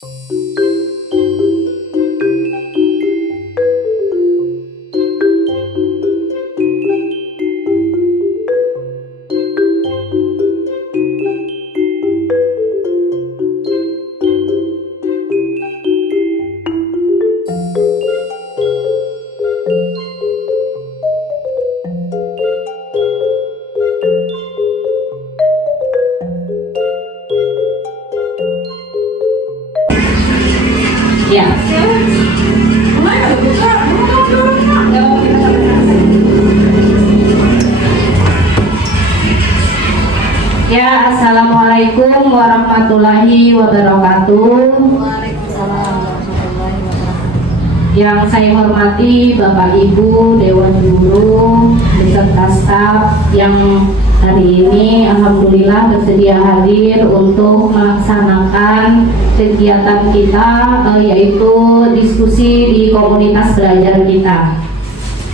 Ya. Ya, assalamualaikum warahmatullahi wabarakatuh. Yang saya hormati Bapak Ibu Dewan Guru beserta staf yang hari ini alhamdulillah bersedia hadir untuk melaksanakan kegiatan kita yaitu diskusi di komunitas belajar kita.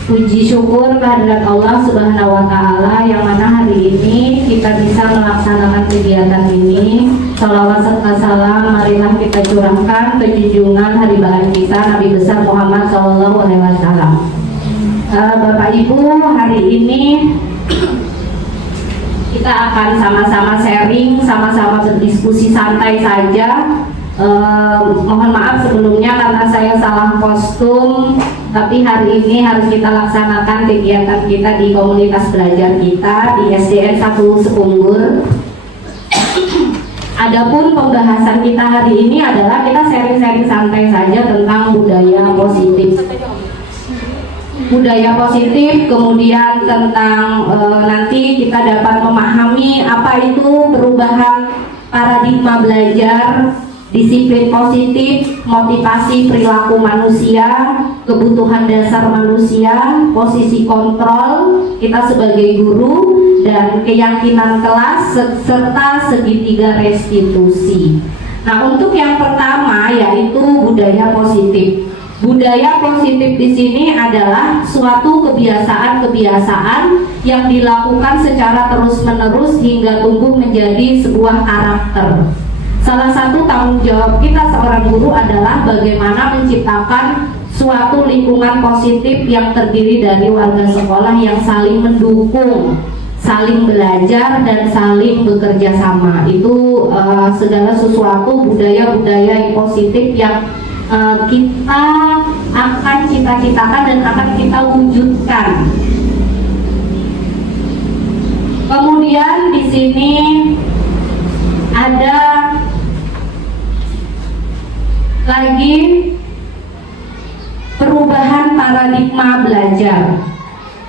Puji syukur kehadirat Allah Subhanahu wa Ta'ala yang mana hari ini kita bisa melaksanakan kegiatan ini. Shalawat serta salam marilah kita curahkan ke junjungan haribaan kita Nabi besar Muhammad Sallallahu Alaihi Wasallam. Bapak Ibu, hari ini kita akan sama-sama sharing, sama-sama berdiskusi santai saja. Mohon maaf sebelumnya karena saya salah kostum, tapi hari ini harus kita laksanakan kegiatan kita di komunitas belajar kita di SDN 1 Sepunggur. Adapun pembahasan kita hari ini adalah kita sharing-sharing santai saja tentang budaya positif. Budaya positif, kemudian tentang nanti kita dapat memahami apa itu perubahan paradigma belajar, disiplin positif, motivasi perilaku manusia, kebutuhan dasar manusia, posisi kontrol kita sebagai guru, dan keyakinan kelas serta segitiga restitusi. Nah, untuk yang pertama yaitu budaya positif. Budaya positif di sini adalah suatu kebiasaan-kebiasaan yang dilakukan secara terus-menerus hingga tumbuh menjadi sebuah karakter. Salah satu tanggung jawab kita seorang guru adalah bagaimana menciptakan suatu lingkungan positif yang terdiri dari warga sekolah yang saling mendukung, saling belajar dan saling bekerja sama. Itu segala sesuatu budaya-budaya yang positif yang kita akan cita-citakan dan akan kita wujudkan. Kemudian di sini ada lagi perubahan paradigma belajar.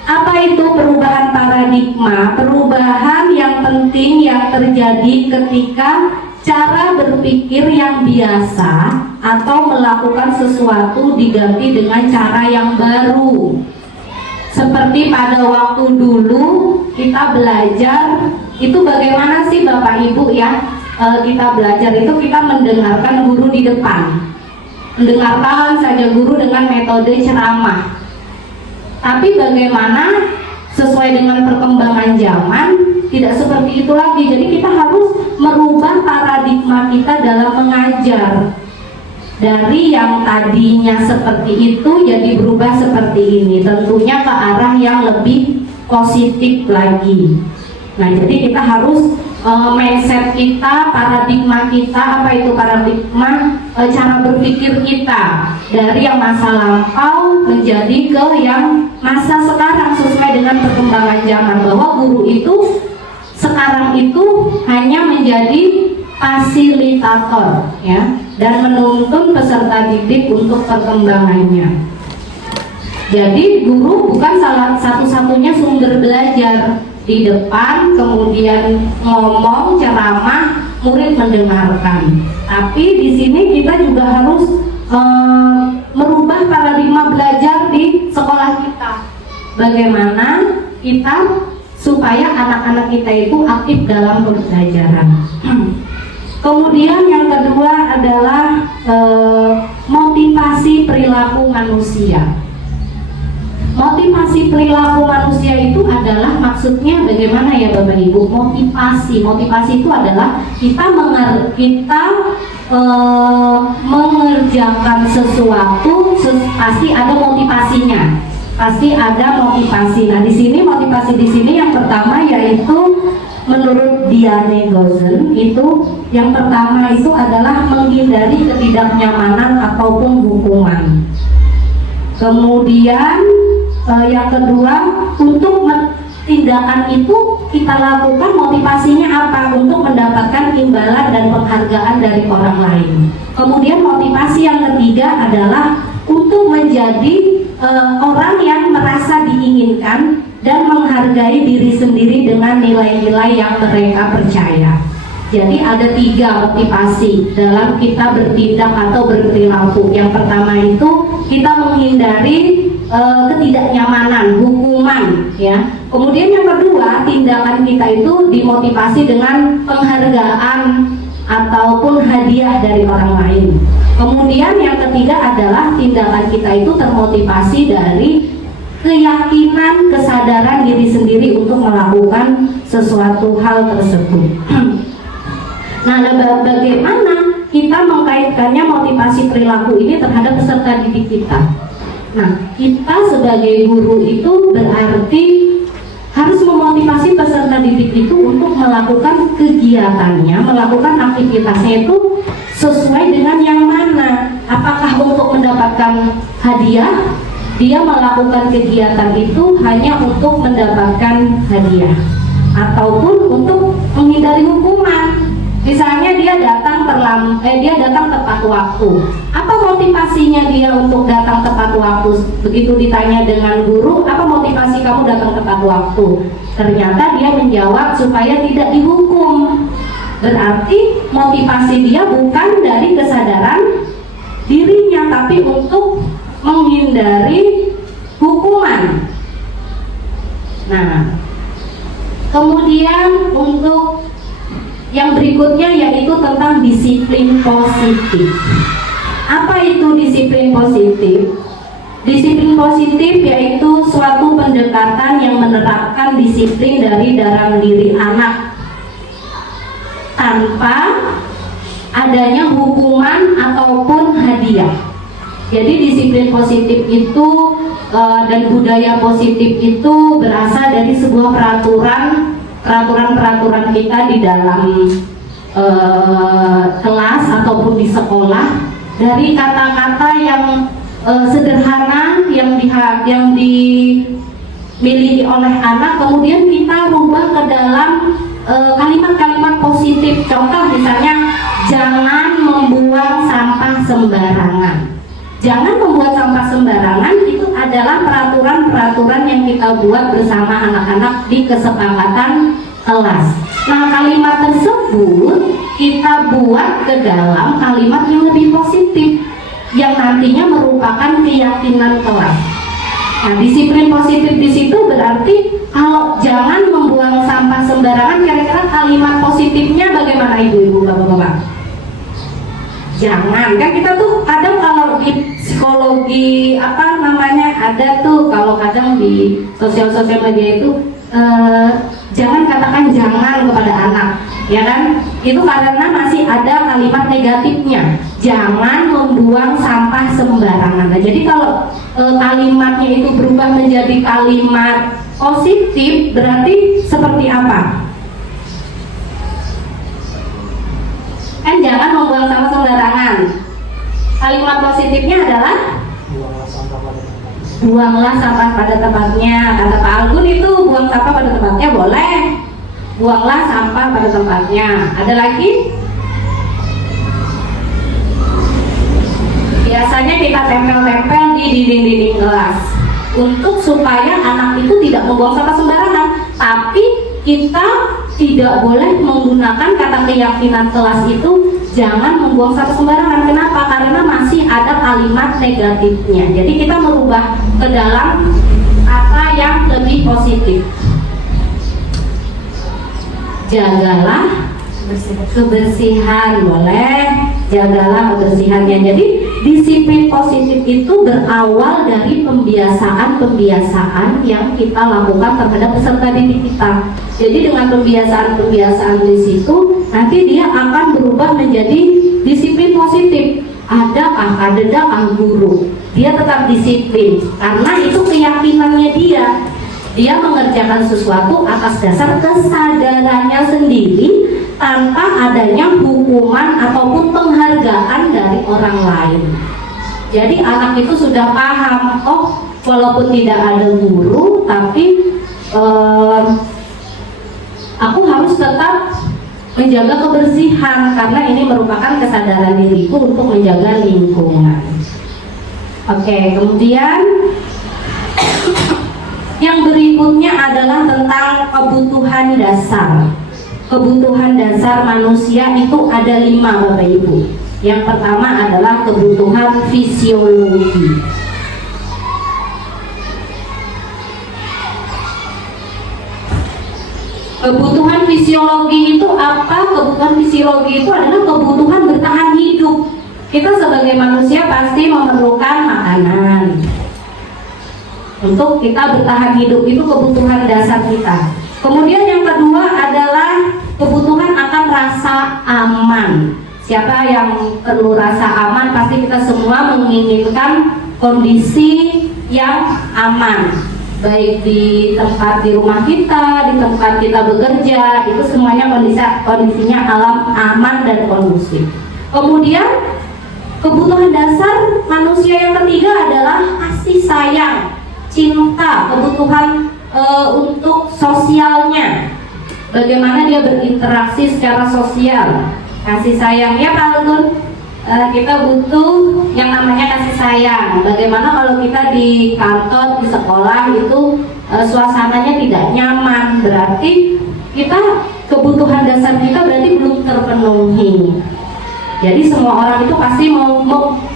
Apa itu perubahan paradigma? Perubahan yang penting yang terjadi ketika cara berpikir yang biasa atau melakukan sesuatu diganti dengan cara yang baru. Seperti pada waktu dulu kita belajar itu bagaimana sih Bapak Ibu ya? Kita belajar itu kita mendengarkan guru di depan, mendengarkan saja guru dengan metode ceramah. Tapi bagaimana sesuai dengan perkembangan zaman tidak seperti itu lagi. Jadi kita harus merubah paradigma kita dalam mengajar. Dari yang tadinya seperti itu jadi berubah seperti ini, tentunya ke arah yang lebih positif lagi. Nah, jadi kita harus mindset kita, paradigma kita, apa itu paradigma, cara berpikir kita dari yang masa lampau menjadi ke yang masa sekarang sesuai dengan perkembangan zaman, bahwa guru itu sekarang itu hanya menjadi fasilitator ya, dan menuntun peserta didik untuk perkembangannya. Jadi guru bukan salah satu-satunya sumber belajar. Di depan kemudian ngomong ceramah, murid mendengarkan. Tapi di sini kita juga harus merubah paradigma belajar di sekolah kita. Bagaimana kita supaya anak-anak kita itu aktif dalam pembelajaran. Kemudian yang kedua adalah motivasi perilaku manusia. Motivasi perilaku manusia itu adalah maksudnya bagaimana ya Bapak Ibu? Motivasi itu adalah kita mengerjakan sesuatu pasti ada motivasinya, pasti ada motivasi. Nah, di sini motivasi di sini yang pertama yaitu menurut Diane Gozen itu yang pertama itu adalah menghindari ketidaknyamanan ataupun hukuman. Kemudian yang kedua, untuk tindakan itu kita lakukan motivasinya apa? Untuk mendapatkan imbalan dan penghargaan dari orang lain. Kemudian motivasi yang ketiga adalah untuk menjadi orang yang merasa diinginkan dan menghargai diri sendiri dengan nilai-nilai yang mereka percaya. Jadi ada 3 motivasi dalam kita bertindak atau berperilaku. Yang pertama itu kita menghindari ketidaknyamanan, hukuman, ya. Kemudian yang kedua, tindakan kita itu dimotivasi dengan penghargaan ataupun hadiah dari orang lain. Kemudian yang ketiga adalah tindakan kita itu termotivasi dari keyakinan, kesadaran diri sendiri untuk melakukan sesuatu hal tersebut. Nah, bagaimana kita mengkaitkannya motivasi perilaku ini terhadap peserta didik kita? Nah, kita sebagai guru itu berarti harus memotivasi peserta didik itu untuk melakukan kegiatannya, melakukan aktivitasnya itu sesuai dengan yang mana. Apakah untuk mendapatkan hadiah? Dia melakukan kegiatan itu hanya untuk mendapatkan hadiah, ataupun untuk menghindari hukuman. Misalnya dia datang tepat waktu. Apa motivasinya dia untuk datang tepat waktu? Begitu ditanya dengan guru, apa motivasi kamu datang tepat waktu? Ternyata dia menjawab supaya tidak dihukum. Berarti motivasi dia bukan dari kesadaran dirinya, tapi untuk menghindari hukuman. Nah, kemudian untuk yang berikutnya yaitu tentang disiplin positif. Apa itu disiplin positif? Disiplin positif yaitu suatu pendekatan yang menerapkan disiplin dari dalam diri anak tanpa adanya hukuman ataupun hadiah. Jadi disiplin positif itu dan budaya positif itu berasal dari sebuah peraturan kita di dalam kelas ataupun di sekolah, dari kata-kata yang sederhana yang dimiliki oleh anak, kemudian kita rubah ke dalam kalimat-kalimat positif. Contoh misalnya, jangan membuang sampah sembarangan. Jangan membuat sampah sembarangan itu adalah peraturan-peraturan yang kita buat bersama anak-anak di kesepakatan kelas. Nah, kalimat tersebut kita buat ke dalam kalimat yang lebih positif, yang nantinya merupakan keyakinan kelas. Nah, disiplin positif di situ berarti kalau jangan membuang sampah sembarangan, kira-kira kalimat positifnya bagaimana ibu-ibu, bapak-bapak? Jangan, kan kita tuh kadang kalau di psikologi ada tuh kalau kadang di sosial media itu jangan katakan jangan kepada anak, ya kan? Itu karena masih ada kalimat negatifnya, jangan membuang sampah sembarangan. Nah, jadi kalau kalimatnya itu berubah menjadi kalimat positif, berarti seperti apa? Kan jangan membuang sampah sembarangan. Kalimat positifnya adalah buanglah sampah pada tempatnya. Kata Pak Algun itu buang sampah pada tempatnya boleh. Buanglah sampah pada tempatnya. Ada lagi? Biasanya kita tempel-tempel di dinding-dinding kelas untuk supaya anak itu tidak membuang sampah sembarangan. Tapi kita tidak boleh menggunakan kata keyakinan kelas itu jangan membuang sampah sembarangan. Kenapa? Karena masih ada kalimat negatifnya. Jadi kita merubah ke dalam kata yang lebih positif. Jagalah kebersihan, boleh. Jagalah kebersihannya. Jadi disiplin positif itu berawal dari pembiasaan yang kita lakukan terhadap peserta didik kita. Jadi dengan pembiasaan di situ nanti dia akan berubah menjadi Disiplin positif, adakah guru, dia tetap disiplin karena itu keyakinannya dia mengerjakan sesuatu atas dasar kesadarannya sendiri tanpa adanya hukuman ataupun penghargaan dari orang lain. Jadi anak itu sudah paham, oh walaupun tidak ada guru tapi aku harus tetap menjaga kebersihan karena ini merupakan kesadaran diriku untuk menjaga lingkungan. Oke, kemudian yang berikutnya adalah tentang kebutuhan dasar. Kebutuhan dasar manusia itu ada 5, Bapak Ibu. Yang pertama adalah kebutuhan fisiologi. Kebutuhan fisiologi itu apa? Kebutuhan fisiologi itu adalah kebutuhan bertahan hidup. Kita sebagai manusia pasti memerlukan makanan. Untuk kita bertahan hidup itu kebutuhan dasar kita. Kemudian yang kedua adalah kebutuhan akan rasa aman. Siapa yang perlu rasa aman? Pasti kita semua menginginkan kondisi yang aman. Baik di tempat di rumah kita, di tempat kita bekerja, itu semuanya kondisinya aman dan kondusif. Kemudian kebutuhan dasar manusia yang ketiga adalah kasih sayang, cinta, kebutuhan untuk sosialnya. Bagaimana dia berinteraksi secara sosial, kasih sayang ya Pak Gun. Kita butuh yang namanya kasih sayang. Bagaimana kalau kita di kantor, di sekolah itu suasananya tidak nyaman, berarti kita kebutuhan dasar kita berarti belum terpenuhi. Jadi semua orang itu pasti mau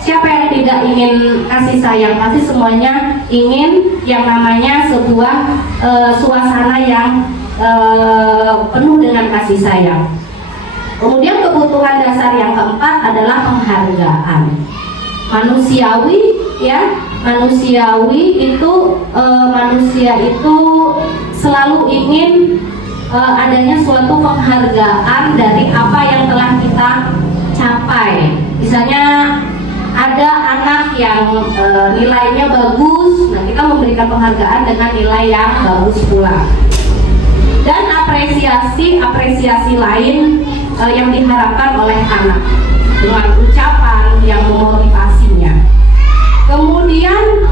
siapa yang tidak ingin kasih sayang, pasti semuanya ingin yang namanya sebuah suasana yang penuh dengan kasih sayang. Kemudian kebutuhan dasar yang keempat adalah penghargaan. Manusiawi ya, manusia itu selalu ingin adanya suatu penghargaan dari apa yang telah kita capai. Misalnya ada anak yang nilainya bagus, nah kita memberikan penghargaan dengan nilai yang bagus pula. Dan apresiasi lain yang diharapkan oleh anak dengan ucapan yang memotivasinya. Kemudian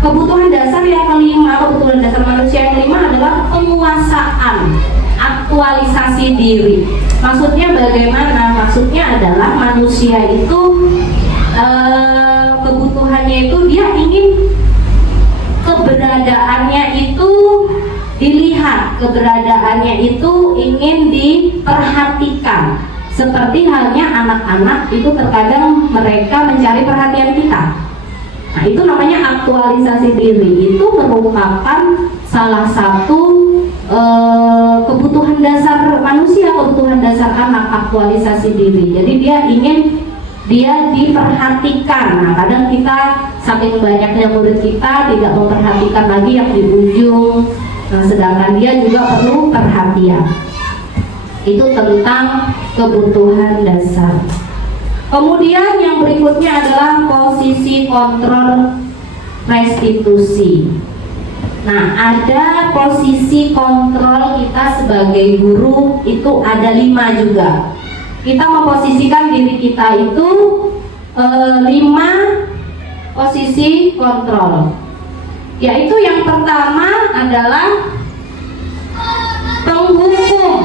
kebutuhan dasar yang kelima, kebutuhan dasar manusia yang kelima adalah penguasaan, aktualisasi diri. Maksudnya bagaimana? Maksudnya adalah manusia itu kebutuhannya itu dia ingin keberadaannya itu dilihat, keberadaannya itu ingin diperhatikan. Seperti halnya anak-anak itu terkadang mereka mencari perhatian kita. Nah, itu namanya aktualisasi diri. Itu merupakan salah satu kebutuhan dasar manusia, kebutuhan dasar anak, aktualisasi diri. Jadi dia diperhatikan. Nah, kadang kita saking banyaknya murid kita tidak memperhatikan lagi yang di ujung. Nah, sedangkan dia juga perlu perhatian. Itu tentang kebutuhan dasar. Kemudian yang berikutnya adalah posisi kontrol restitusi. Nah, ada posisi kontrol kita sebagai guru itu ada 5 juga. Kita memposisikan diri kita itu 5 posisi kontrol. Yaitu yang pertama adalah penghukum,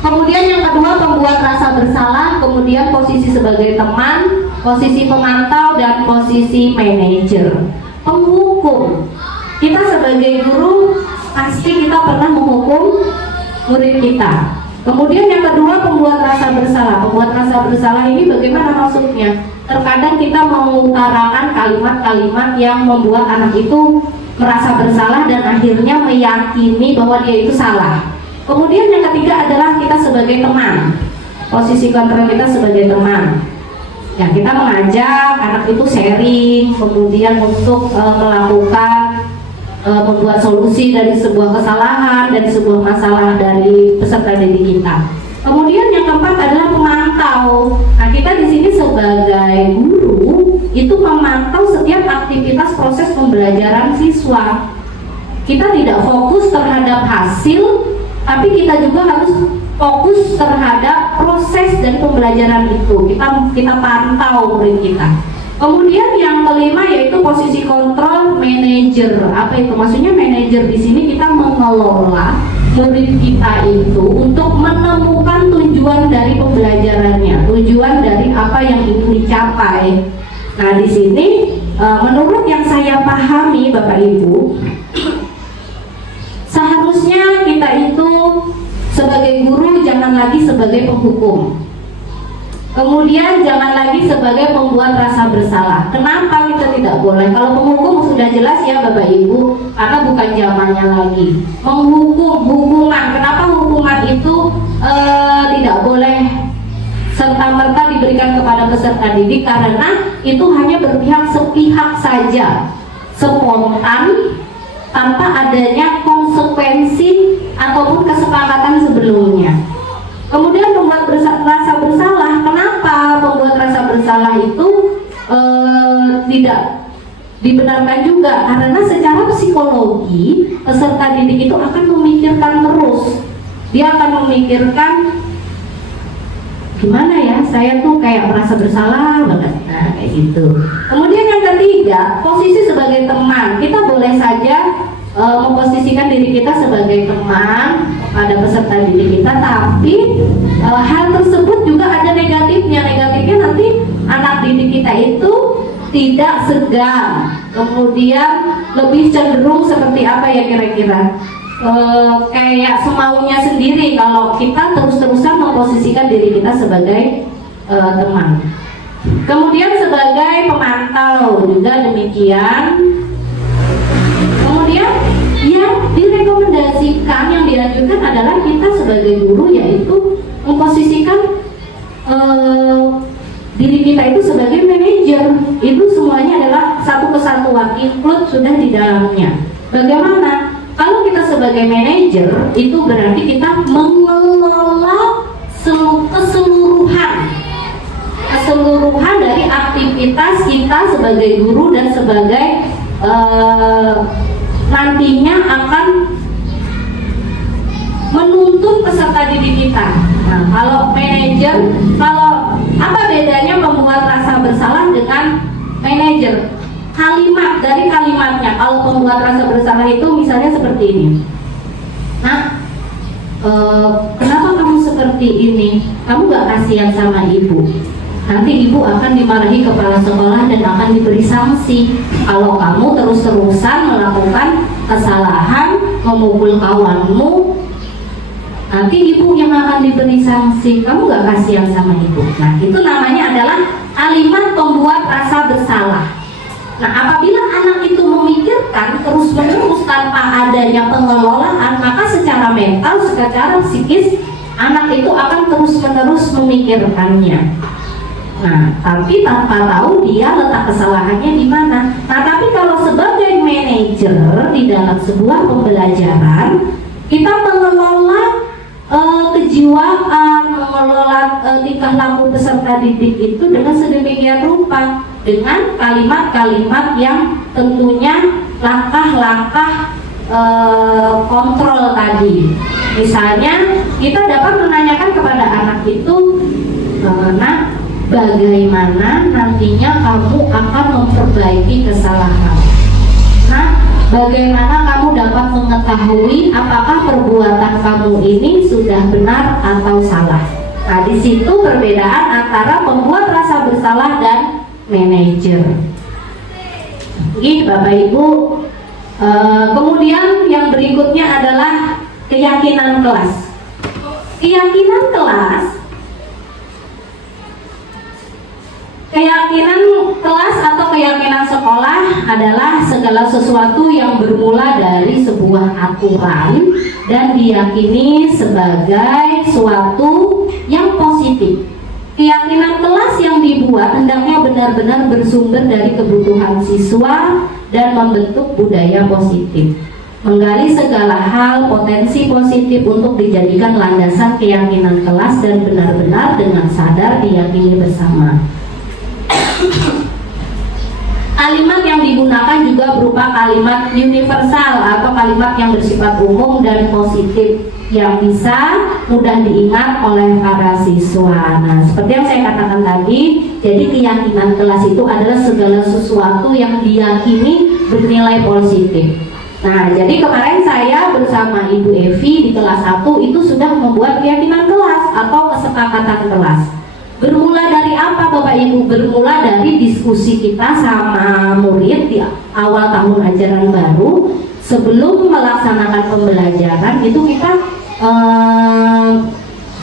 kemudian yang kedua pembuat rasa bersalah, kemudian posisi sebagai teman, posisi pemantau, dan posisi manajer. Penghukum, kita sebagai guru pasti kita pernah menghukum murid kita. Kemudian yang kedua pembuat rasa bersalah. Pembuat rasa bersalah ini bagaimana maksudnya? Terkadang kita mengutarakan kalimat-kalimat yang membuat anak itu merasa bersalah dan akhirnya meyakini bahwa dia itu salah. Kemudian yang ketiga adalah kita sebagai teman. Posisi kontrol kita sebagai teman. Ya, kita mengajak anak itu sharing, kemudian untuk melakukan membuat solusi dari sebuah kesalahan, dari sebuah masalah dari peserta didik kita. Kemudian yang keempat adalah pemantau. Nah, kita di sini sebagai guru itu memantau setiap aktivitas proses pembelajaran siswa. Kita tidak fokus terhadap hasil, tapi kita juga harus fokus terhadap proses dari pembelajaran itu. Kita pantau murid kita. Kemudian yang kelima yaitu posisi kontrol manajer. Apa itu? Maksudnya manajer di sini kita mengelola murid kita itu untuk menemukan tujuan dari pembelajarannya, tujuan dari apa yang ingin dicapai. Nah, di sini menurut yang saya pahami Bapak Ibu, seharusnya kita itu sebagai guru jangan lagi sebagai penghukum. Kemudian jangan lagi sebagai pembuat rasa bersalah. Kenapa kita tidak boleh? Kalau penghukum sudah jelas ya Bapak Ibu, karena bukan zamannya lagi. Menghukum, hukuman. Kenapa hukuman itu tidak boleh serta-merta diberikan kepada peserta didik? Karena itu hanya berpihak sepihak saja, spontan, tanpa adanya konsekuensi ataupun kesepakatan sebelumnya. Kemudian membuat rasa bersalah. Kenapa membuat rasa bersalah itu tidak dibenarkan juga? Karena secara psikologi peserta didik itu akan memikirkan terus. Dia akan memikirkan gimana ya, saya tuh kayak merasa bersalah banget. Nah, kayak gitu. Kemudian yang ketiga, posisi sebagai teman. Kita boleh saja memposisikan diri kita sebagai teman pada peserta didik kita, tapi hal tersebut juga ada negatifnya. Negatifnya nanti anak didik kita itu tidak segan, kemudian lebih cenderung seperti apa ya kira-kira, kayak semaunya sendiri kalau kita terus-terusan memposisikan diri kita sebagai teman. Kemudian sebagai pemantau juga demikian. Kemudian yang direkomendasikan, yang dianjurkan adalah kita sebagai guru yaitu memposisikan diri kita itu sebagai manajer. Itu semuanya adalah satu kesatuan, include sudah di dalamnya. Bagaimana? Kalau kita sebagai manajer itu berarti kita mengelola keseluruhan dari aktivitas kita sebagai guru dan sebagai nantinya akan menuntut peserta didik kita. Nah, kalau manajer, kalau apa bedanya membuat rasa bersalah dengan manajer? Kalimat, dari kalimatnya. Kalau pembuat rasa bersalah itu misalnya seperti ini. Nah, kenapa kamu seperti ini? Kamu gak kasihan sama ibu? Nanti ibu akan dimarahi kepala sekolah dan akan diberi sanksi kalau kamu terus-terusan melakukan kesalahan, memukul kawanmu. Nanti ibu yang akan diberi sanksi. Kamu gak kasihan sama ibu? Nah, itu namanya adalah kalimat pembuat rasa bersalah. Nah, apabila anak itu memikirkan terus-menerus tanpa adanya pengelolaan, maka secara mental, secara psikis, anak itu akan terus-menerus memikirkannya. Nah, tapi tanpa tahu dia letak kesalahannya di mana. Nah, tapi kalau sebagai manajer di dalam sebuah pembelajaran, kita mengelola kejiwaan, mengelola tingkah laku peserta didik itu dengan sedemikian rupa, dengan kalimat-kalimat yang tentunya langkah-langkah kontrol tadi. Misalnya, kita dapat menanyakan kepada anak itu, nah, bagaimana nantinya kamu akan memperbaiki kesalahan? Nah, bagaimana kamu dapat mengetahui apakah perbuatan kamu ini sudah benar atau salah? Nah, di situ perbedaan antara pembuat rasa bersalah dan manajer. Oke, Bapak Ibu. Kemudian yang berikutnya adalah keyakinan kelas. Keyakinan kelas atau keyakinan sekolah adalah segala sesuatu yang bermula dari sebuah aturan dan diyakini sebagai suatu yang positif. Keyakinan kelas yang dibuat hendaknya benar-benar bersumber dari kebutuhan siswa dan membentuk budaya positif. menggali segala hal potensi positif untuk dijadikan landasan keyakinan kelas dan benar-benar dengan sadar diyakini bersama. Kalimat yang digunakan juga berupa kalimat universal atau kalimat yang bersifat umum dan positif yang bisa mudah diingat oleh para siswa. Nah, seperti yang saya katakan tadi, jadi keyakinan kelas itu adalah segala sesuatu yang diyakini bernilai positif. Nah, jadi kemarin saya bersama Ibu Evi di kelas 1 itu sudah membuat keyakinan kelas atau kesepakatan kelas. Bermula dari apa Bapak Ibu? Bermula dari diskusi kita sama murid di awal tahun ajaran baru. Sebelum melaksanakan pembelajaran itu kita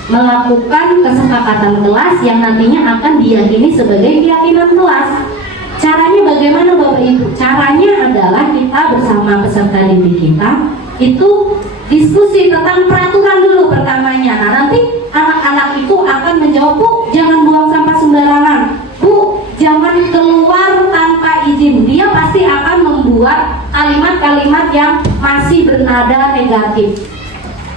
melakukan kesepakatan kelas yang nantinya akan diyakini sebagai keyakinan kelas. Caranya bagaimana Bapak Ibu? Caranya adalah kita bersama peserta didik kita itu diskusi tentang peraturan dulu pertamanya. Nah, nanti anak-anak itu akan menjawab, Bu, jangan buang sampah sembarangan, Bu, jangan keluar tanpa izin. Dia pasti akan membuat kalimat-kalimat yang masih bernada negatif,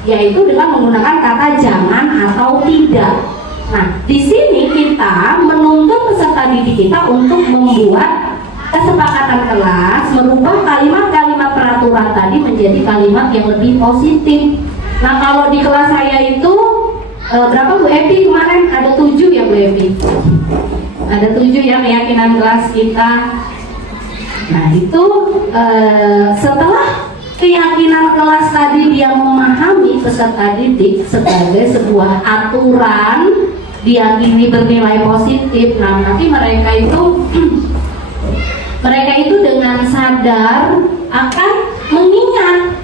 yaitu dengan menggunakan kata jangan atau tidak. Nah, di sini kita menuntut peserta didik kita untuk membuat kesepakatan kelas, merubah kalimat-kalimat peraturan tadi menjadi kalimat yang lebih positif. Nah, kalau di kelas saya itu berapa Bu Evi kemarin? Ada 7 ya Bu Evi? Ada 7 ya keyakinan kelas kita. Nah, itu setelah keyakinan kelas tadi dia memahami peserta didik sebagai sebuah aturan diyakini bernilai positif. Nah, nanti mereka itu dengan sadar akan mengingat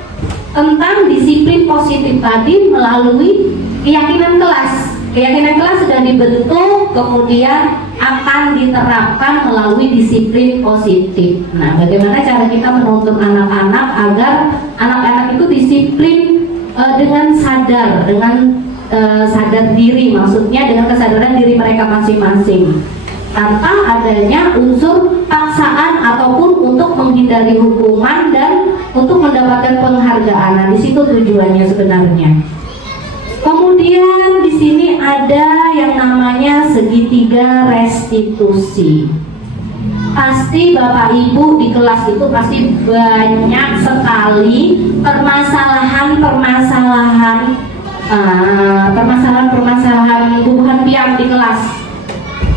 tentang disiplin positif tadi melalui keyakinan kelas. Keyakinan kelas sudah dibentuk, kemudian akan diterapkan melalui disiplin positif. Nah, bagaimana cara kita menuntun anak-anak agar anak-anak itu disiplin dengan sadar, sadar diri, maksudnya dengan kesadaran diri mereka masing-masing, tanpa adanya unsur paksaan ataupun untuk menghindari hukuman dan untuk mendapatkan penghargaan. Nah, di situ tujuannya sebenarnya. Kemudian di sini ada yang namanya segitiga restitusi. Pasti Bapak Ibu di kelas itu pasti banyak sekali permasalahan hubungan piang di kelas.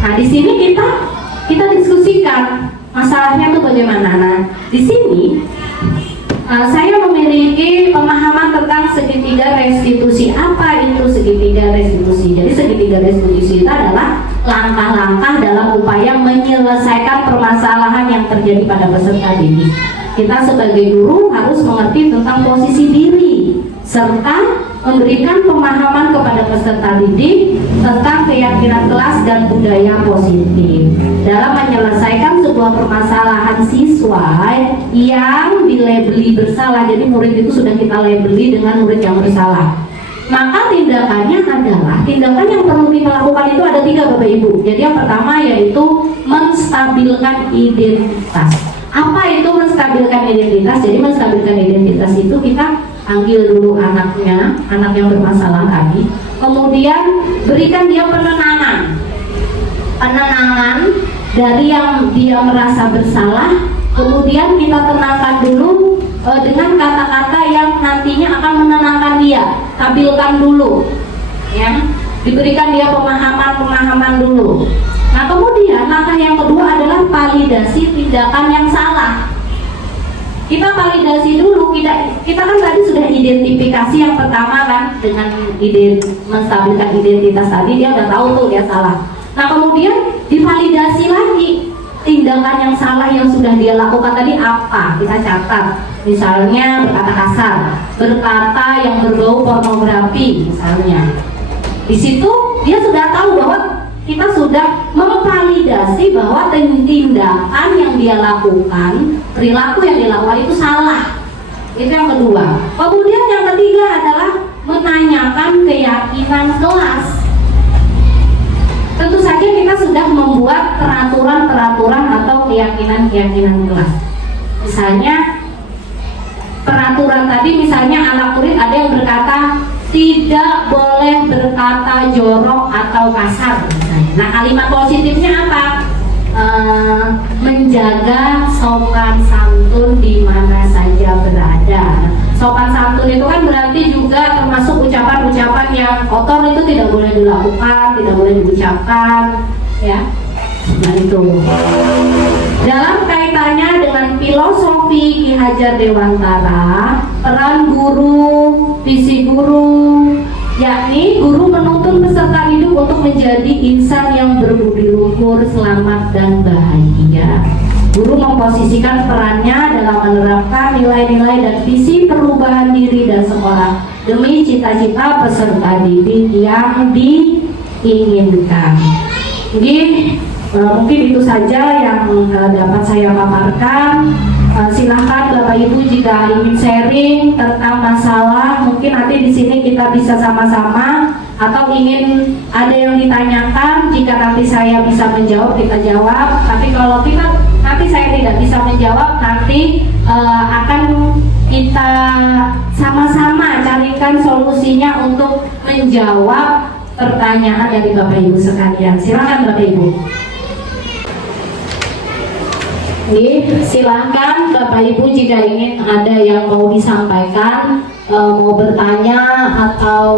Nah, di sini kita diskusikan masalahnya itu bagaimana. Nah, di sini saya memiliki pemahaman tentang segitiga restitusi. Apa itu segitiga restitusi? Jadi segitiga restitusi itu adalah langkah-langkah dalam upaya menyelesaikan permasalahan yang terjadi pada peserta didik. Kita sebagai guru harus mengerti tentang posisi diri serta memberikan pemahaman kepada peserta didik tentang keyakinan kelas dan budaya positif dalam menyelesaikan sebuah permasalahan siswa yang dilabeli bersalah. Jadi murid itu sudah kita labeli dengan murid yang bersalah. Maka tindakannya adalah, tindakan yang perlu kita lakukan itu ada 3 Bapak Ibu. Jadi yang pertama yaitu menstabilkan identitas. Apa itu menstabilkan identitas? Jadi menstabilkan identitas itu kita panggil dulu anaknya, anak yang bermasalah tadi, kemudian berikan dia penenangan dari yang dia merasa bersalah, kemudian kita tenangkan dulu dengan kata-kata yang nantinya akan menenangkan dia. Stabilkan dulu, ya, diberikan dia pemahaman dulu. Nah, kemudian langkah yang kedua adalah validasi tindakan yang salah. Kita validasi dulu, kita kan tadi sudah identifikasi yang pertama kan, dengan menstabilkan identitas tadi dia udah tahu tuh dia salah. Nah, kemudian divalidasi lagi tindakan yang salah yang sudah dia lakukan tadi apa, kita catat. Misalnya berkata kasar, berkata yang berbau pornografi misalnya. Di situ dia sudah tahu bahwa kita sudah memvalidasi bahwa tindakan yang dia lakukan, perilaku yang dilakukan itu salah. Itu yang kedua. Kemudian yang ketiga adalah menanyakan keyakinan kelas. Tentu saja kita sudah membuat peraturan-peraturan atau keyakinan-keyakinan kelas. Misalnya peraturan tadi, misalnya anak murid ada yang berkata tidak boleh berkata jorok atau kasar misalnya. Nah, kalimat positifnya apa? Menjaga sopan santun di mana saja berada. Sopan santun itu kan berarti juga termasuk ucapan-ucapan yang kotor itu tidak boleh dilakukan, tidak boleh diucapkan, ya. Nah itu. Dalam kaitannya dengan filosofi Ki Hajar Dewantara, peran guru, visi guru, yakni guru menuntun peserta hidup untuk menjadi insan yang berbudi luhur, selamat dan bahagia. Guru memposisikan perannya dalam menerapkan nilai-nilai dan visi perubahan diri dan sekolah demi cita-cita peserta didik yang diinginkan. Jadi mungkin itu saja yang dapat saya paparkan. Silahkan Bapak Ibu jika ingin sharing tentang masalah, mungkin nanti di sini kita bisa sama-sama, atau ingin ada yang ditanyakan, jika nanti saya bisa menjawab kita jawab. Tapi kalau nanti saya tidak bisa menjawab, nanti akan kita sama-sama carikan solusinya untuk menjawab pertanyaan dari Bapak Ibu sekalian. Silakan Bapak Ibu. Silahkan Bapak Ibu jika ingin ada yang mau disampaikan, mau bertanya atau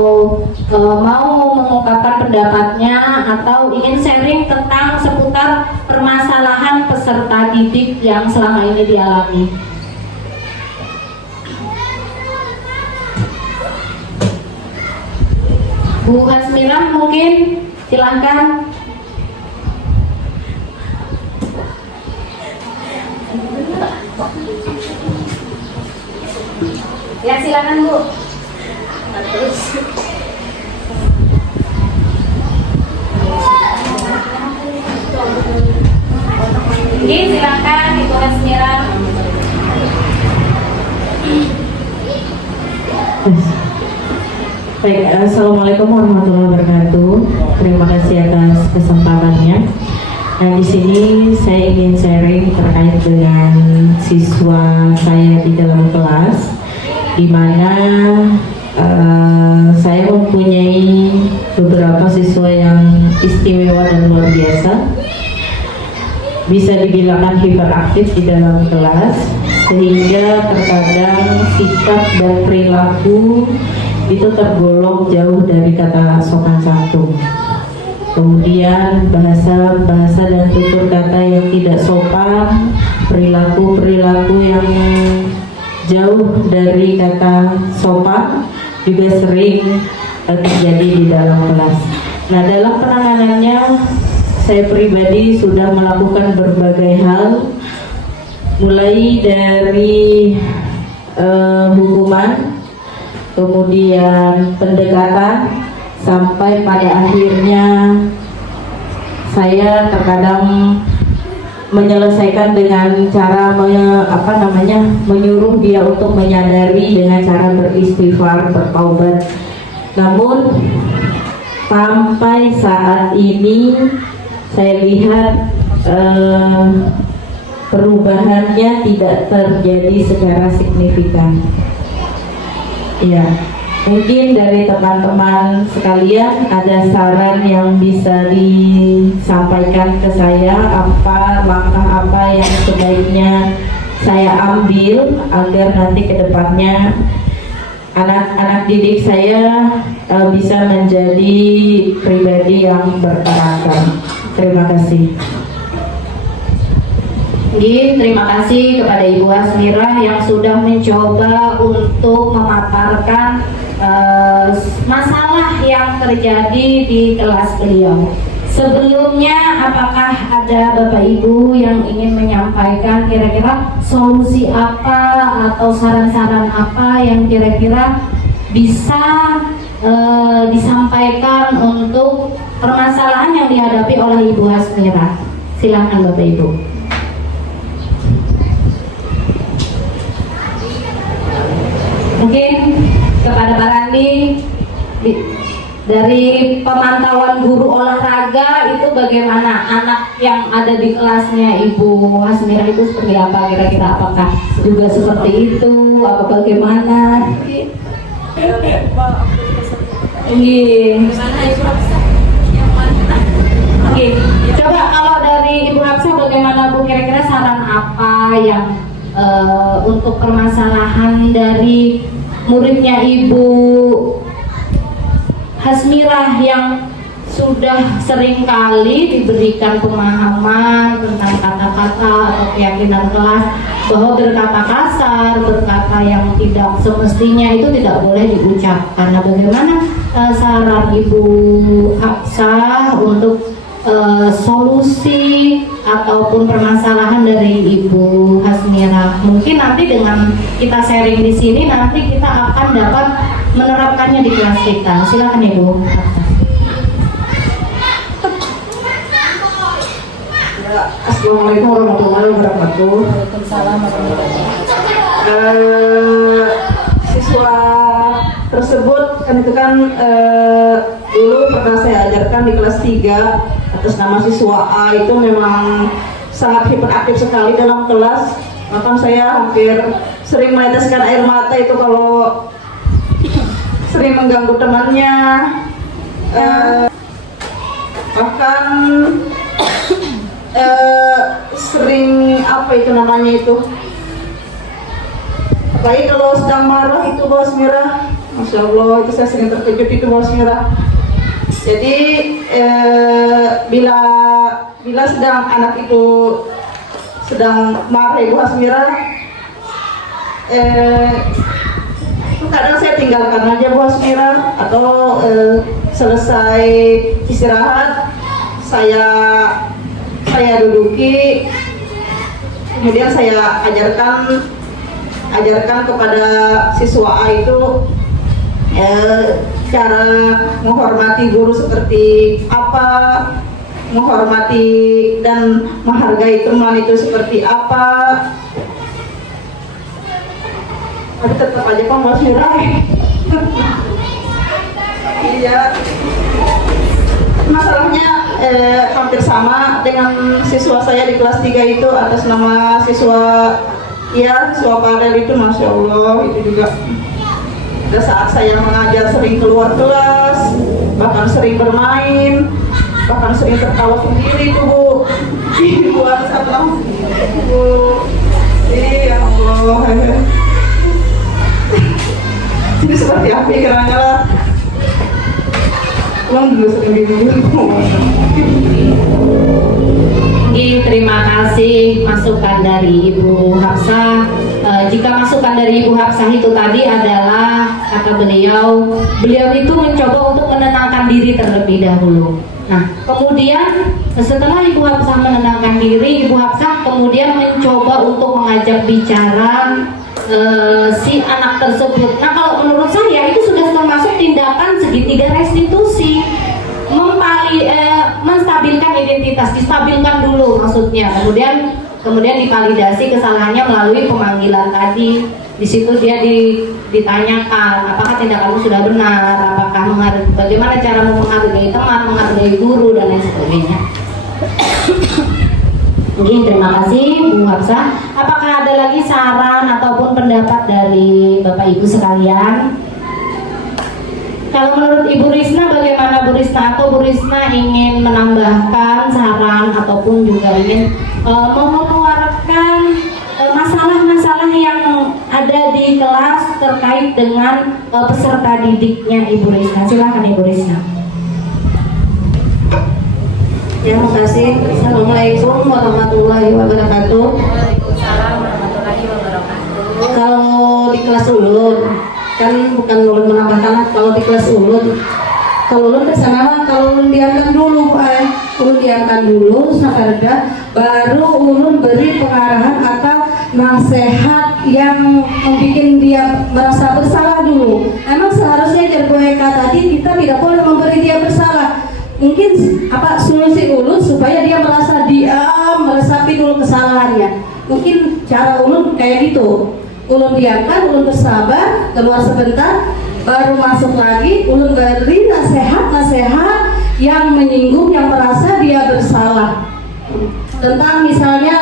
mau mengungkapkan pendapatnya, atau ingin sharing tentang seputar permasalahan peserta didik yang selama ini dialami. Bu Hasmirah mungkin, silahkan. Ya silakan Bu. Ini silakan Ibu Hasmirah. Baik, assalamualaikum warahmatullahi wabarakatuh. Terima kasih atas kesempatannya. Nah, di sini saya ingin sharing terkait dengan siswa saya di dalam kelas, di mana saya mempunyai beberapa siswa yang istimewa dan luar biasa, bisa dibilang hiperaktif di dalam kelas, sehingga terkadang sikap dan perilaku itu tergolong jauh dari kata sopan santun. Kemudian bahasa dan tutur kata yang tidak sopan, perilaku yang jauh dari kata sopan juga sering terjadi di dalam kelas. Nah, dalam penanganannya saya pribadi sudah melakukan berbagai hal, mulai dari hukuman, kemudian pendekatan, sampai pada akhirnya saya terkadang menyelesaikan dengan cara menyuruh dia untuk menyadari dengan cara beristighfar, bertaubat. Namun sampai saat ini saya lihat perubahannya tidak terjadi secara signifikan. Ya, mungkin dari teman-teman sekalian ada saran yang bisa disampaikan ke saya, langkah apa yang sebaiknya saya ambil agar nanti ke depannya anak-anak didik saya bisa menjadi pribadi yang berkarakter. Terima kasih. Terima kasih kepada Ibu Hasmirah yang sudah mencoba untuk memaparkan masalah yang terjadi di kelas beliau. Sebelumnya, apakah ada Bapak Ibu yang ingin menyampaikan kira-kira solusi apa atau saran-saran apa yang kira-kira bisa disampaikan untuk permasalahan yang dihadapi oleh Ibu Hasmirah? Silakan Bapak Ibu. Mungkin kepada Pak Randi, Dari pemantauan guru olahraga itu bagaimana anak yang ada di kelasnya Ibu Hasmira itu seperti apa kira-kira, apakah juga seperti itu apa bagaimana? Oke, coba kalau dari Ibu Hapsah bagaimana Bu, kira-kira saran apa yang untuk permasalahan dari muridnya Ibu Hasmirah yang sudah sering kali diberikan pemahaman tentang kata-kata atau keyakinan kelas bahwa berkata kasar, berkata yang tidak semestinya itu tidak boleh diucapkan. Nah, bagaimana saran Ibu Hapsah untuk solusi ataupun permasalahan dari Ibu Hasmirah? Mungkin nanti dengan kita sharing di sini nanti kita akan dapat menerapkannya di kelas kita. Silakan Ibu. Assalamualaikum warahmatullahi wabarakatuh. Waalaikumsalam warahmatullahi wabarakatuh. Siswa tersebut kan itu kan dulu pernah saya ajarkan di kelas 3 atas nama siswa A, itu memang sangat hiperaktif sekali dalam kelas. Bahkan saya hampir sering meneteskan air mata itu kalau sering mengganggu temannya. Bahkan sering apa itu namanya itu, apalagi kalau sedang marah itu Bu Hasmirah, Masya Allah itu saya sering terkejut itu Bu Hasmirah. Jadi bila sedang anak itu sedang marah Ibu Hasmirah, kadang saya tinggalkan aja Bu Hasmirah, atau selesai istirahat saya duduki, kemudian saya ajarkan kepada siswa A itu cara menghormati guru seperti apa, menghormati dan menghargai teman itu seperti apa. Tapi tetap aja Pak Hasmirah. Iya. Masalahnya hampir sama dengan siswa saya di kelas 3 itu atas nama siswa Farel itu, Masya Allah itu juga. Pada saat saya mengajar sering keluar kelas, bahkan sering bermain, bahkan sering tertawa sendiri itu Bu. Buat apa Bu? Ya Allah. Ini seperti apa kira-kira? Dulu sering dulu. Terima kasih masukan dari Ibu Hapsah. Jika masukan dari Ibu Hapsah itu tadi adalah kata beliau itu mencoba untuk menenangkan diri terlebih dahulu. Nah, kemudian setelah Ibu Hapsah menenangkan diri, Ibu Hapsah kemudian mencoba untuk mengajak bicara si anak tersebut. Nah, kalau menurut saya itu sudah termasuk tindakan segitiga restitusi, menstabilkan identitas, distabilkan dulu maksudnya. Kemudian divalidasi kesalahannya melalui pemanggilan tadi. Di situ dia ditanyakan apakah tindakanmu sudah benar, apakah bagaimana cara menghargai teman, menghargai guru dan lain sebagainya. Oke, terima kasih Bu Hapsah. Apakah ada lagi saran ataupun pendapat dari Bapak Ibu sekalian? Kalau menurut Ibu Risna bagaimana Bu Risna, atau Bu Risna ingin menambahkan saran ataupun juga ingin mengeluarkan masalah-masalah yang ada di kelas terkait dengan peserta didiknya Ibu Risna? Silakan Ibu Risna. Ya, terima kasih. Assalamualaikum warahmatullahi wabarakatuh. Waalaikumsalam warahmatullahi wabarakatuh. Kalau di kelas ulun, kan bukan ulun menambahkan, kalau di kelas ulun, kalau ulun kesana kalau ulun diamkan dulu, ulun diamkan dulu sampai reda, baru ulun beri pengarahan atau nasihat yang membuat dia merasa bersalah dulu. Emang seharusnya Jerboeka tadi kita tidak boleh memberi dia bersalah. Mungkin solusi ulun supaya dia merasa diam, meresapi dulu kesalahannya. Mungkin cara ulun kayak gitu. Ulun diamkan, ulun bersabar, keluar sebentar, baru masuk lagi ulun beri nasihat yang menyinggung, yang merasa dia bersalah tentang misalnya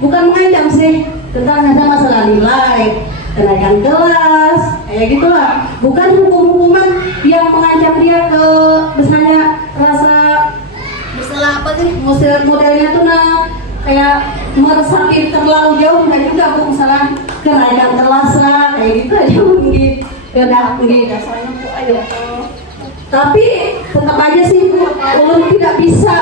bukan mengancam sih, tentang ada masalah nilai, kenaikan kelas, kayak gitulah, bukan hukum-hukuman yang mengancam dia ke misalnya rasa bersalah apa sih, modelnya tuh kayak meresapi terlalu jauh, nggak juga bu, misalnya kenaikan kelas lah kayak gitu aja mungkin udah dasarnya bu ayo. Tapi tetap aja sih bu, ulun tidak bisa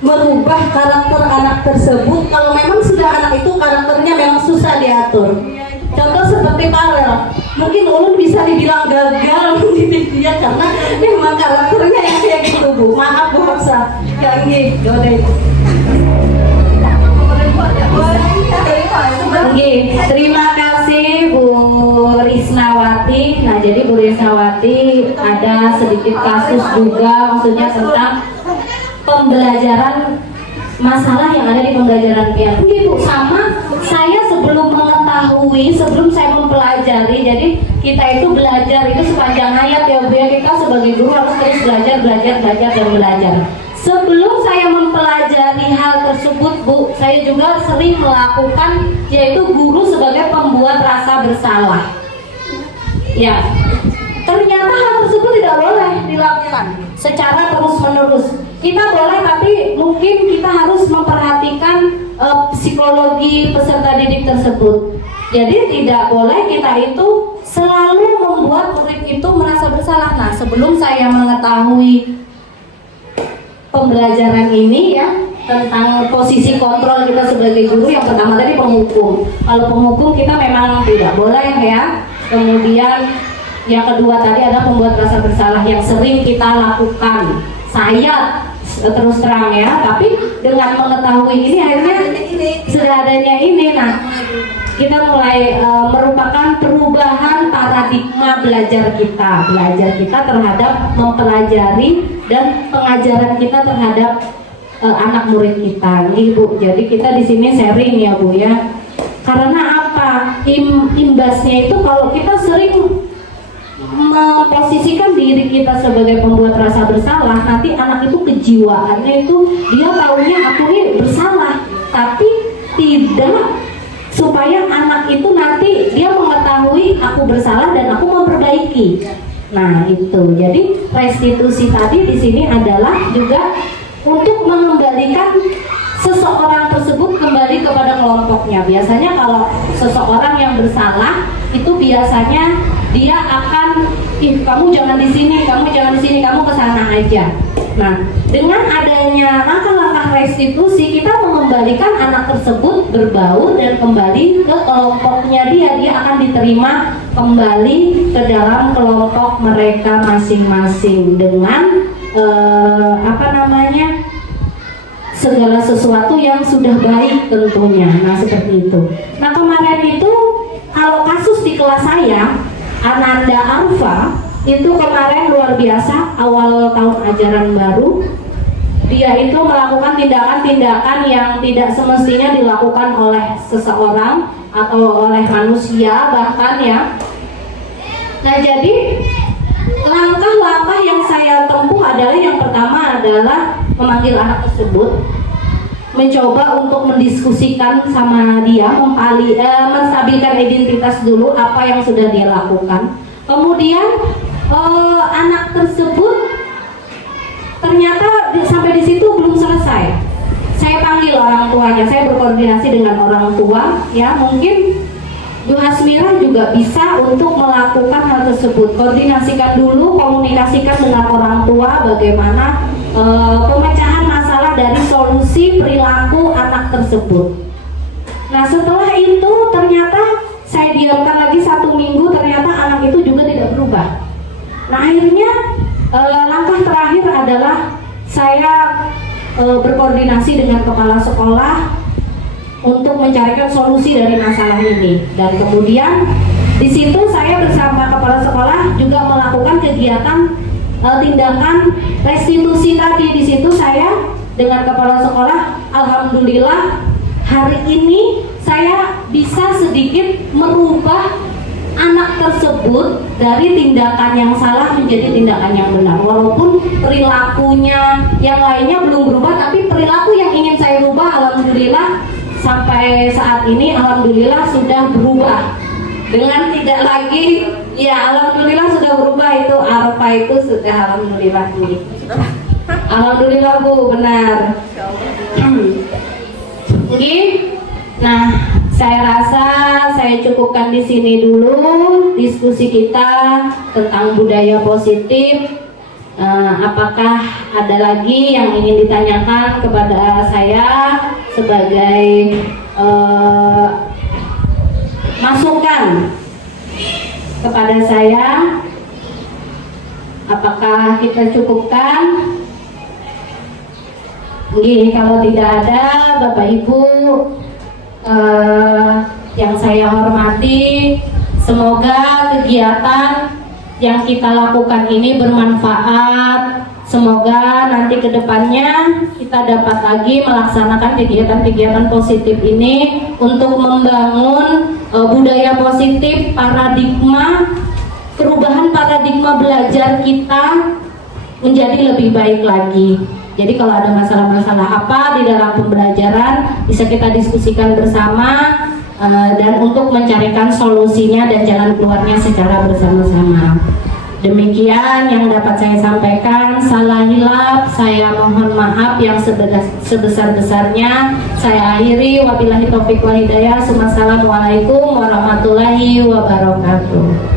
merubah karakter anak tersebut kalau memang sudah anak itu karakternya memang susah diatur. Contoh seperti Farel, mungkin ulun bisa dibilang gagal mendidik dia karena memang karakternya yang kayak gitu bu. Maaf bu Hafsa, yang ini Dode. Oke, terima kasih Bu Risnawati. Nah, jadi Bu Risnawati ada sedikit kasus juga, maksudnya tentang pembelajaran, masalah yang ada di pembelajaran piano. Gitu, sama saya sebelum mengetahui, sebelum saya mempelajari, jadi kita itu belajar itu sepanjang hayat ya Bu ya, kita sebagai guru harus terus belajar dan belajar. Sebelum saya mempelajari hal tersebut Bu, saya juga sering melakukan, yaitu guru sebagai pembuat rasa bersalah. Ya, ternyata hal tersebut tidak boleh dilakukan secara terus-menerus. Kita boleh, tapi mungkin kita harus memperhatikan psikologi peserta didik tersebut. Jadi tidak boleh kita itu selalu membuat murid itu merasa bersalah. Nah, sebelum saya mengetahui pembelajaran ini ya, tentang posisi kontrol kita sebagai guru, yang pertama tadi penghukum. Kalau penghukum kita memang tidak boleh ya. Kemudian yang kedua tadi ada pembuat rasa bersalah yang sering kita lakukan. Saya terus terang ya, tapi dengan mengetahui ini akhirnya sudah adanya ini. Nah, kita mulai merupakan perubahan paradigma belajar kita terhadap mempelajari dan pengajaran kita terhadap anak murid kita, nih Bu. Jadi kita di sini sharing ya Bu ya. Karena apa? Imbasnya itu kalau kita sering memposisikan diri kita sebagai pembuat rasa bersalah, nanti anak itu kejiwaannya itu dia taunya aku ini bersalah, tapi tidak supaya anak itu nanti dia mengetahui aku bersalah dan aku memperbaiki. Nah itu, jadi restitusi tadi di sini adalah juga untuk mengembalikan seseorang tersebut kembali kepada kelompoknya. Biasanya kalau seseorang yang bersalah itu biasanya dia akan, kamu jangan di sini, kamu ke sana aja. Nah, dengan adanya langkah-langkah restitusi, kita mengembalikan anak tersebut berbaur dan kembali ke kelompoknya dia akan diterima kembali ke dalam kelompok mereka masing-masing dengan segala sesuatu yang sudah baik tentunya. Nah, seperti itu. Nah, kemarin itu kalau kasus di kelas saya, Ananda Arfa itu kemarin luar biasa, awal tahun ajaran baru dia itu melakukan tindakan-tindakan yang tidak semestinya dilakukan oleh seseorang atau oleh manusia bahkan ya. Nah, jadi langkah-langkah yang saya tempuh adalah yang pertama adalah memanggil anak tersebut, mencoba untuk mendiskusikan sama dia, menstabilkan identitas dulu apa yang sudah dia lakukan. Kemudian anak tersebut ternyata sampai di situ belum selesai. Saya panggil orang tuanya, saya berkoordinasi dengan orang tua, ya mungkin Bu Hasmira juga bisa untuk melakukan hal tersebut. Koordinasikan dulu, komunikasikan dengan orang tua bagaimana pemecahan masalah dari solusi perilaku anak tersebut. Nah, setelah itu ternyata saya diamkan lagi 1 minggu, ternyata anak itu juga tidak berubah. Nah, akhirnya langkah terakhir adalah saya berkoordinasi dengan kepala sekolah untuk mencarikan solusi dari masalah ini. Dan kemudian di situ saya bersama kepala sekolah juga melakukan kegiatan tindakan restitusi tadi. Di situ saya dengan kepala sekolah, alhamdulillah hari ini saya bisa sedikit merubah anak tersebut dari tindakan yang salah menjadi tindakan yang benar. Walaupun perilakunya yang lainnya belum berubah, tapi perilaku yang ingin saya rubah, alhamdulillah sampai saat ini alhamdulillah sudah berubah. Dengan tidak lagi, ya alhamdulillah sudah berubah, itu Arafah itu sudah alhamdulillah ini. Alhamdulillah Bu, benar. Oke. Nah, saya rasa saya cukupkan di sini dulu diskusi kita tentang budaya positif. Apakah ada lagi yang ingin ditanyakan kepada saya sebagai masukan kepada saya? Apakah kita cukupkan? Kalau tidak ada, Bapak Ibu yang saya hormati, semoga kegiatan yang kita lakukan ini bermanfaat. Semoga nanti ke depannya kita dapat lagi melaksanakan kegiatan-kegiatan positif ini untuk membangun budaya positif, perubahan paradigma belajar kita menjadi lebih baik lagi. Jadi kalau ada masalah-masalah apa di dalam pembelajaran bisa kita diskusikan bersama dan untuk mencarikan solusinya dan jalan keluarnya secara bersama-sama. Demikian yang dapat saya sampaikan. Salah hilaf saya mohon maaf yang sebesar-besarnya. Saya akhiri, wabillahi taufiq wal hidayah. Wassalamualaikum warahmatullahi wabarakatuh.